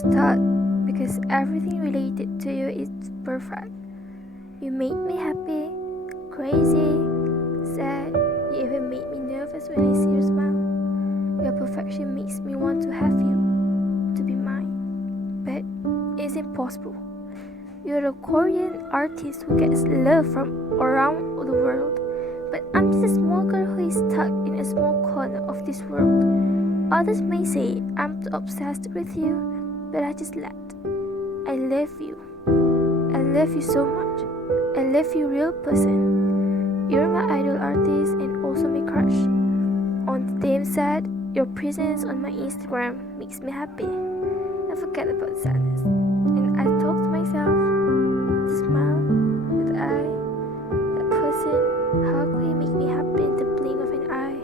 just thought because everything related to you is perfect. You made me happy, crazy, sad. You even made me nervous when I see your smile. Your perfection makes me want to have you, to be mine. But it's impossible. You're a Korean artist who gets love from around the world. But I'm just a small girl who is stuck in a small corner of this world. Others may say I'm too obsessed with you, but I just let. I love you. I love you so much. I love you, real person. You're my idol artist and also my crush. On the damn side, your presence on my Instagram makes me happy. I forget about sadness. And I talk to myself, the smile, that eye, that person, how could he make me happy in the blink of an eye?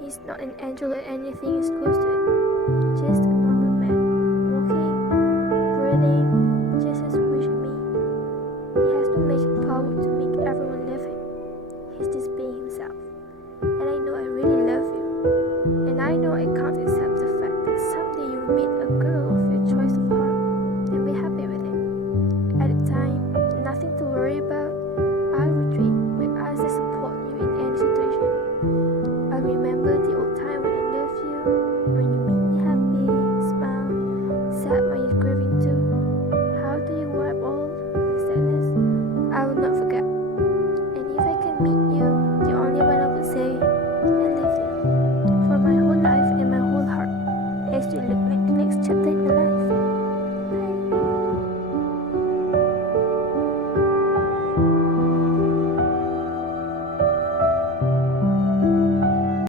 He's not an angel or anything is close to it. Just